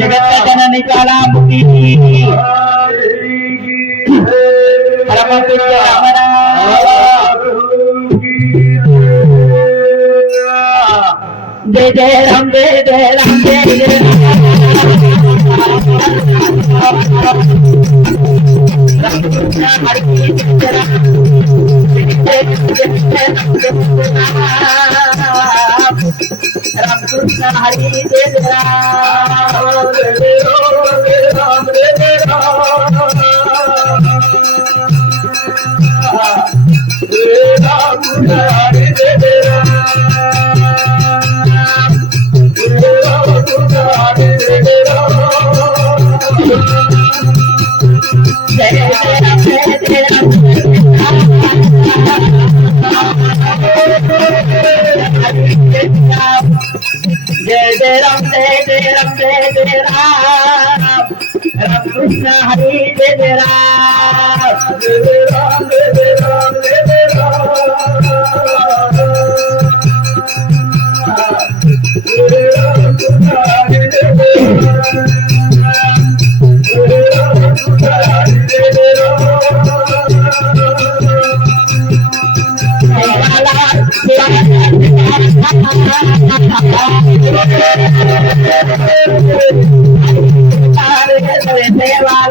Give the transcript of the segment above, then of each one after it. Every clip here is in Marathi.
జగత్తనని కళాముఖి పరమపుణ్య రమణ జయ జయ రామ్ జయ జయ రామ్ జయ జయ రామ राम जय जय राम जय जय राम कृष्ण हरी जय जय Ram Ram Jai Jai Ram Jai Jai Ram Ram Krishna Hari Jai Ram जय राम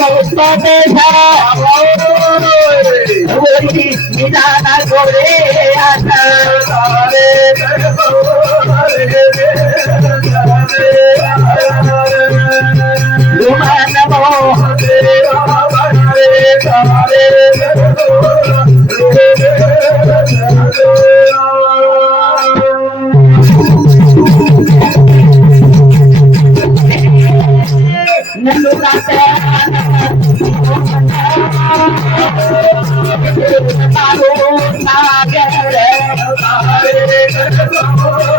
দৌস্তাতে সারা বলি নিদানা করে আসা করে রুমান মোহরে করে Thank you. Thank you.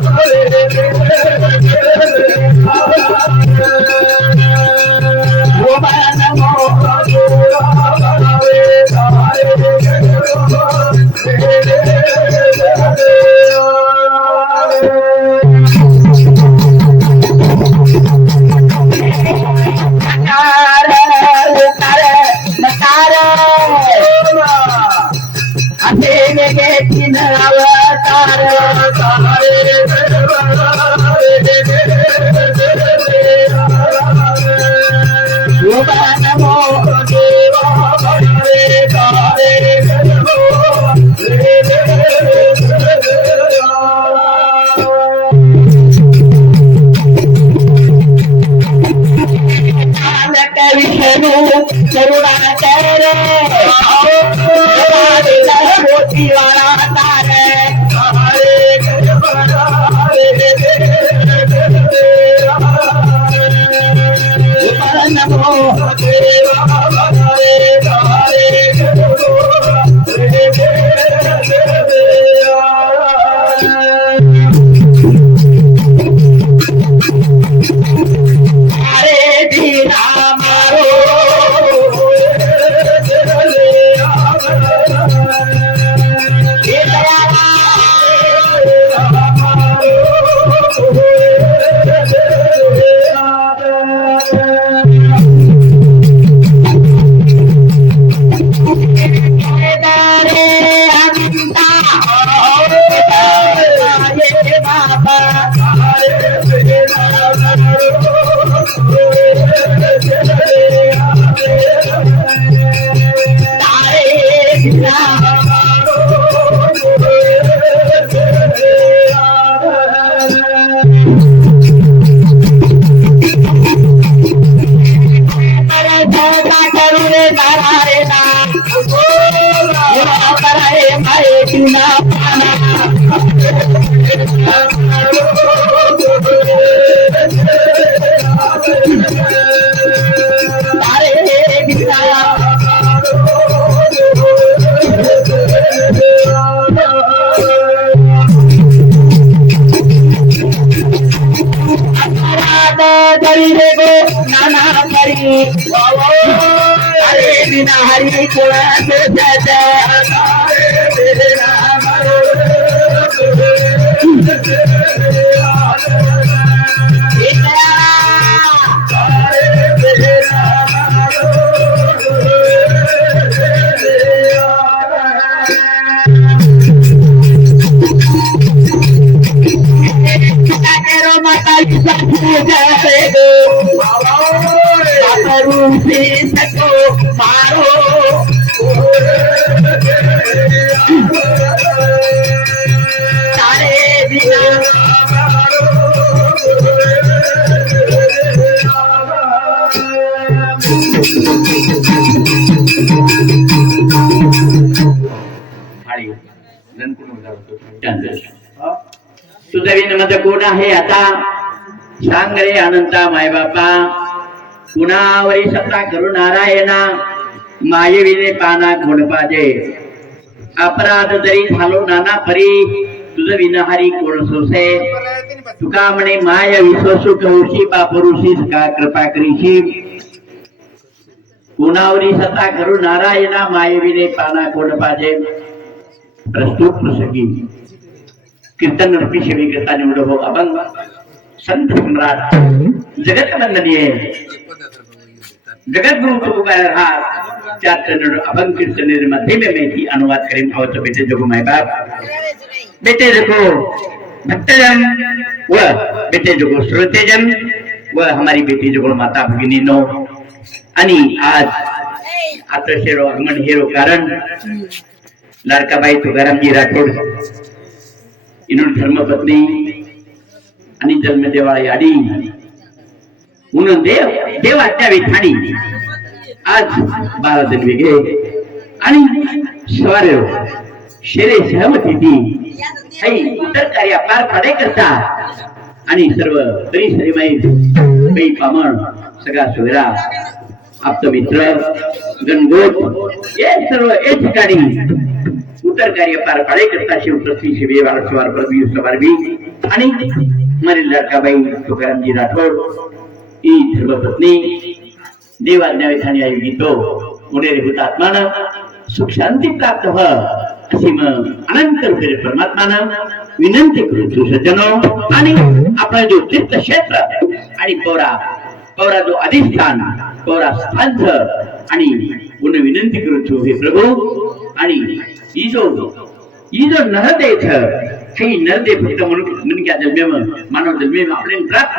करी रे गो नाना करी हरे बिना हरि कोण माता सको मारो तारे बिना विनमत कोण आहे आता? सांग रे अनंता मायबापा. कुणावरी सत्ता करू नारायणा मायविने पाना कोण अपराध जरी झालो नाना परी तुझ विनहारी कोण सोसे? तुका म्हणे माय विश्वसु कौशी बापरुषी का कृपा करीशी? कुणावरी सत्ता करू नारायणा मायविने पाना कोण पाजे प्रस्तुत प्रसंगी. कीर्तन रूपी सेवी करता निवड अभंग. संत सम्राट जगत वंदनीय जगत गुरु तुकार हा त्या चरण अभंग कीर्तनमध्ये में मैं ही अनुवाद करें आवत बेटे जगो माय बाप. बेटे जगो भक्तजन व बेटे जगो श्रोतेजन व हमारी बेटी जगो माता भगिनी नो आणि आज आता शेरो आगमन हेरो कारण लाडकाबाई तुकारामजी राठोड इन्होंने धर्मपत्नी आणि जन्मदेवा याडी म्हणून देव देवा आज्ञावी ठाणी आज बारा दिन वेगळे. आणि सवारे हो, शेरे सहमती ती. काही उत्तर कार्य पार पाडे करता. आणि सर्व परिसरी माहीत काही पामण सगळा सोयरा आपत मित्र गणगोत हे सर्व हे ठिकाणी उतर कार्य पार पाडे करता. शिवप्रती शिवे वारसवार परवी सवारवी आणि मारी लडकाबाई तुकारामजी राठोड ही धर्मपत्नी देवाज्ञाविधानी आई गीतो पुणेरी हुतात्मान सुख शांती प्राप्त व्हा अशी मग अनंत रूपेरे परमात्मानं विनंती करू तू सज्जनो आणि आपला जो तीर्थ क्षेत्र आणि पौरा पौरा जो अधिष्ठान पौरा स्थान आणि पुन्हा विनंती करू तू हे प्रभू आणि ही जो ही जो नरदेथ કઈ ન દે ભાઈ તમારું મને ક્યાં જન્મે માનવ જન્મે આપણે પ્રાપ્ત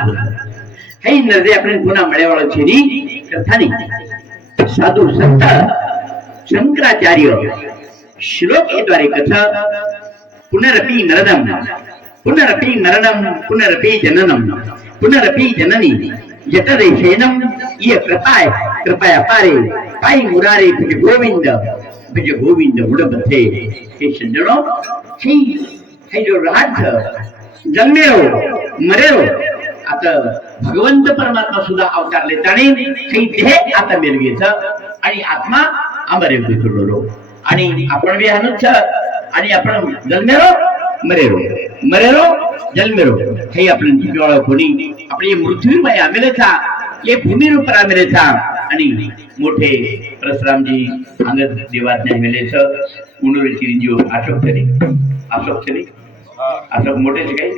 કઈ ન દે આપણે ગુના મળ્યાવાળો છે ની કથાની સાધુ સંત શંકરાચાર્ય શ્લોક એ દ્વારે કથા પુનરપી નરદમ પુનરપી નરદમ પુનરપી જનનમ પુનરપી જનની જટરે શૈનમ ય કૃપાય કૃપાયા પારે પાઈ મુરારે ગોવિંદ ભજ ગોવિંદ ઉડબથે હે हे जो राज्य मरे हो आता भगवंत परमात्मा सुद्धा अवतारले त्याने हे देह आता मिरगेच आणि आत्मा अमरे गुतुडलो आणि आपण बी अनुच्छ आणि आपण जन्मेरो मरेरो मरेरो जन्मेरो हे आपण ओळख कोणी. आपली मृत्यूमय आमेलेचा हे भूमिरूप आमेलेचा आणि मोठे परशुरामजी अंगद देवाज्ञा मेलेच उनुरी चिरंजीव अशोक तरी अशोक तरी अशोक मोठे. काही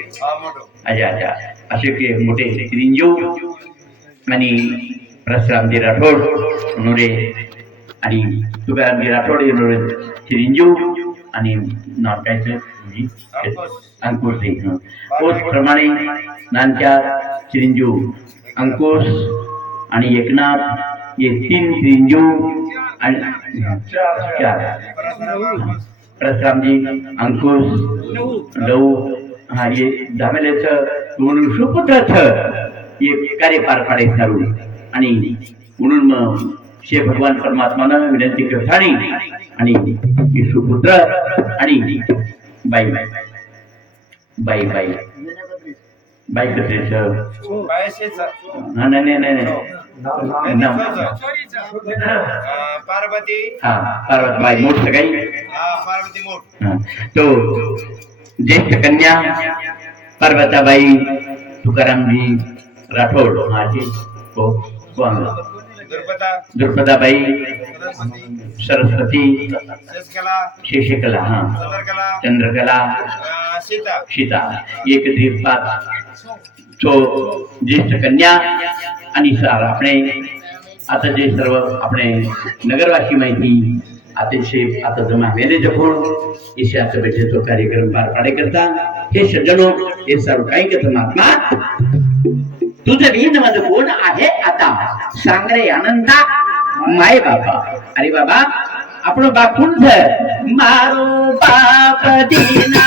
अच्छा अच्छा. असे की मोठे चिरंजीव आणि परशुरामजी राठोड उनुरे आणि तुकारामजी राठोड उनुरे चिरंजीव आणि नॉर्कायचं अंकुश. हे तोच प्रमाणे नानच्या चिरंजीव अंकुश आणि एकनाथ हे तीन आणि चार प्रसामजी अंकुश लऊ हा हे धामेल्याचं म्हणून सुपुत्रच हे कार्य पार पाडे सारून आणि म्हणून मग शे भगवान परमात्मानं विनंती करताणी आणि हे सुपुत्र आणि बाई बाई. बाई बाई. बाई कसेच नाही नाही. पार्वती. हा पार्वत बाई मोठ काही? पार्वती मोठ. हा. तो ज्येष्ठ कन्या पार्वताबाई तुकारामजी राठोड माझी कोण दुर्पदा द्रुपदाबाई सरस्वती सरस्वती शशकला शेषकला हा चंद्रकला चंद्रकला अं, सीता सीता एकत्रित पाच तो ज्येष्ठ कन्या आणि सर આપણે आता जे सर्व આપણે नगरवासी माहिती अतिशय आता जमा वेले जपून ईशाचं बैठेचो कार्यक्रम पार पाडे करता हे सज्जनो हे सर्व काही करत महात्मा तुझं रीन माझ कोण आहे आता सांगरे आनंदा माय बाबा अरे बाबा आपण बापून धर मारो बाप दिना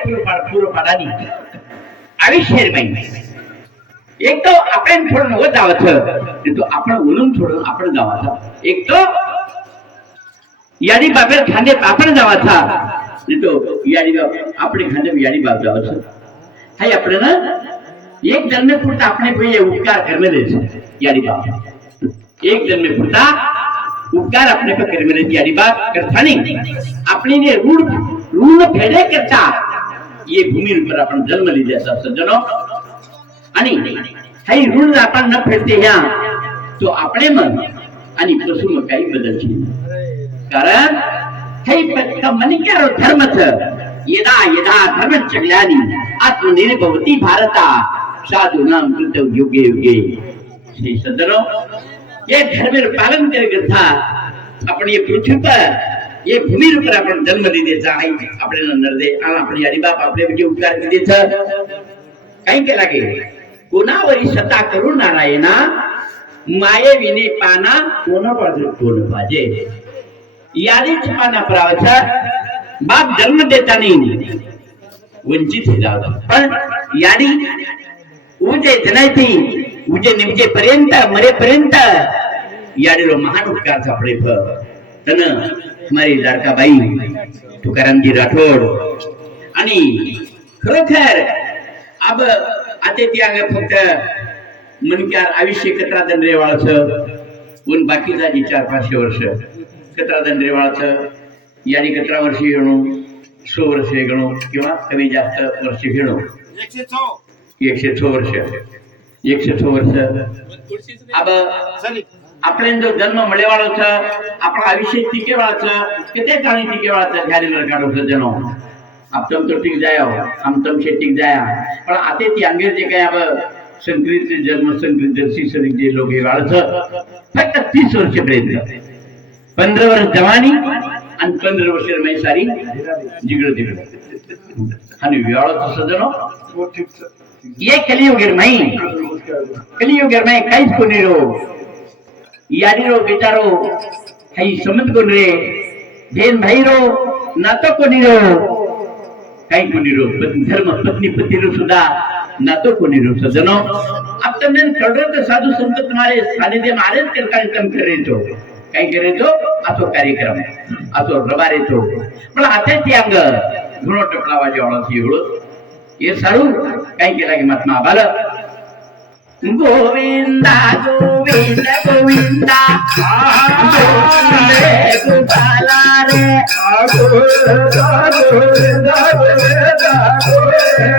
પૂરું પાડ પૂરું પાડવાની આવી શેરબાઈ એક તો આપણે થોડું નવો જ આવે છે એ તો આપણે ઓલું થોડું આપણે જવા છે એક તો યાડી બાપે ખાંડે આપણે જવા था નહીં તો યાડી બાપ આપણે ખાંડે યાડી બાપ જાવ છે હા આપણે ના એક જન્મે પૂરતા આપણે કોઈ ઉપકાર કરને દે છે યારી બાપ એક જન્મે પૂરતા ઉપકાર આપણે કોઈ કરને દે યારી બાપ કરતા નહીં. આપણી ને ઋણ ઋણ ફેડે કરતા એ ભૂમિ ઉપર આપણે જન્મ લીધા છે, સજ્જનો. અને હઈ ઋણ આપણને ન ફેડતે યા તો આપણે મન અને પશુમાં કઈ બદલ છે કારણ હઈ મને ક્યારો ધર્મ છે? યદા યદા ધર્મ ચગલાની આત્મનિર્ભવતી ભારતા नाम कृत युगे युगे. श्री सज्जनो ये धर्म पालन कर था आपण ये पृथ्वी पर ये भूमी पर आपण जन्म दिलेचा आहे. आपल्याला नरदे आणि आपली आई बाप आपले म्हणजे उपकार दिलेच काही केला गे कोणावरी सता करून नारायणा माये विने पाना कोण पाहिजे कोण पाहिजे यादीच पाना परावाचा बाप जन्म देता नाही वंचित जाव पण यादी उजे जनायती उजे निमजे पर्यंत मरेपर्यंत याडीलो महान उपकार सापडे तन मारी लाडकाबाई तुकारामजी राठोड. आणि खरोखर अब आते ती अंग फक्त मनक्यार आयुष्य कचरा दंडरेवाळाचं पण बाकीचा जी चार पाचशे वर्ष कचरा दंडरेवाळाचं याने कचरा वर्षी घेणो सो वर्ष घेणो किंवा कमी जास्त वर्ष घेणो. एकशे छो एकशे छो वर्ष एकशे छो वर्ष अब चली આપણે જો જન્મ મળેવાળો છે આપણા આયુષ્ય ટીકેવાળા છે કે તે જાણી ટીકેવાળા છે જ્યારે લગાડો છે જનો આપતમ તો ટીક જાય આમ તમ છે ટીક જાય પણ આતે તી અંગે જે કઈ આપ સંકરિત જન્મ સંકરિત દર્શી શરીર જે લોક એ વાળ છે ફક્ત 30 વર્ષ પ્રયત્ન 15 વર્ષ જવાની અને 15 વર્ષ મેં સારી જીગડ જીગડ અને વ્યાળો તો સજનો ये कलियुगेर ये कलियुगिरमयी कलियुगिरमय काहीच कोणी रो यारीरो बेचारो काही समज कोण रे भेन भाई रो नातं कोणी रो काही कोणी रो धर्म पत्नी पती रो सुद्धा नातो कोणी रो सजनो अब तुमने करोड़ों के संत तुम्हारे सानिध्य में आरत कर कार्यक्रम कर असो कार्यक्रम असो रबारे तो। पण आताच अंग गुणोटप लावायचे ओळख एवढं ये स्वरूप कहीं के लगे मत माँ बल गोविंदा गोविंद गोविंदा गोपाला रे गोविंदा गोविंदा गोविंदा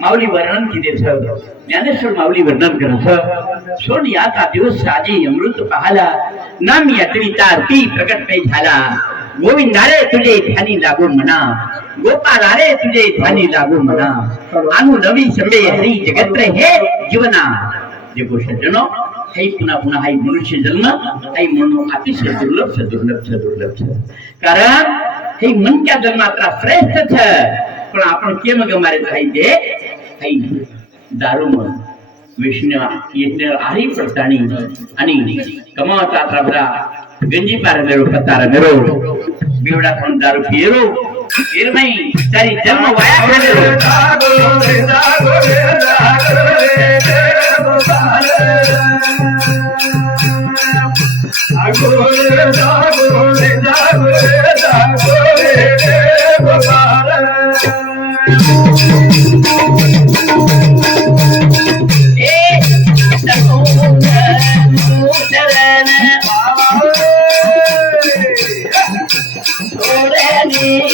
માવલી વર્ણન કીધે છે જ્ઞાનેશ્વર માવલી વર્ણન કરે છે સોન યાદ આ દિવસ સાજે અમૃત પહાલા નામ યત્રી તારતી પ્રગટ પે ઝાલા ગોવિંદારે તુજે ધ્યાની લાગો મના ગોપાલારે તુજે ધ્યાની લાગો મના આનું નવી સમય હરી જગત રહે જીવના જે પુરુષજનો हाई पुन्हा पुन्हा हाई मनुष्य जन्म हाई म्हणून अतिशय दुर्लभ છે, दुर्लभ છે, दुर्लभ છે. કારણ हे મનક્યા જન્માત્રા શ્રેષ્ઠ છે પણ આપણે કેમ ગમારે થાય તે થઈ દારૂમાં વિષ્ણુ એટલે હારી પડતાની અને કમાવતા ત્રાબરા ગંજી પારે મેરો પતારા મેરો બીવડા પણ દારૂ પીરો இருமை சரி ஜென்ம Oh,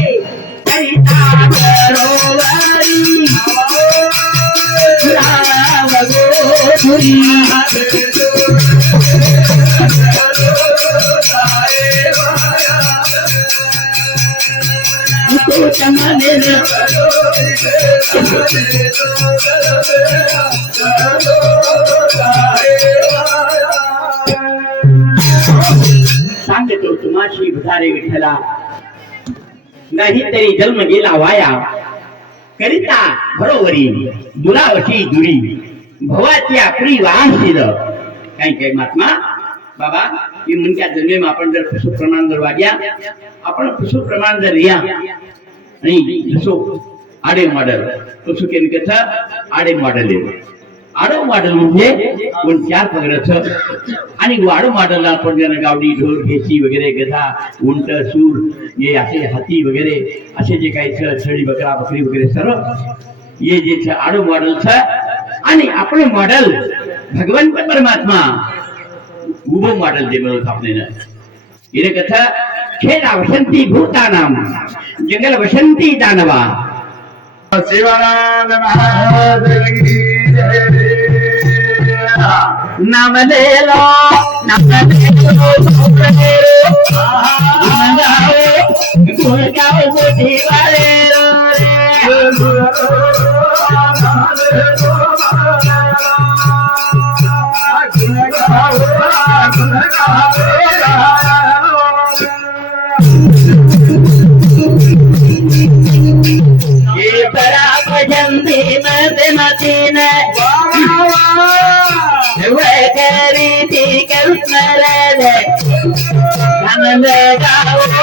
सांगतो तुम्हाशी भधारे विठ्ठला. नाही तरी जन्म गेला वाया. करिता बरोबरी दुरावशी दुरी भवाची आपली वाहन शिर काही काही महात्मा बाबा ही म्हणत्या जन्मेम आपण जर पशु प्रमाण जर वाग्या आपण पशु प्रमाण जर रिया નહીં आडे मॉडेल. कसं केलं त्याचा आडे मॉडेल आहे. आडव मॉडेल म्हणजे कोण चार पगड्याचं आणि वाड मॉडेलला आपण ज्यांना गावडी ढोल घेशी वगैरे गधा उंट सूर हे असे हाती वगैरे असे जे काही छळी बकरा बकरी वगैरे सर्व हे जे आडव मॉडेलचं. आणि आपले मॉडेल भगवान परमात्मा. उभं मॉडेल जे म्हणत आपल्याला हिरे कथा ఖేద వసంతి భూతానాం జంగల వసంతి దానవ నమదేలో Omega.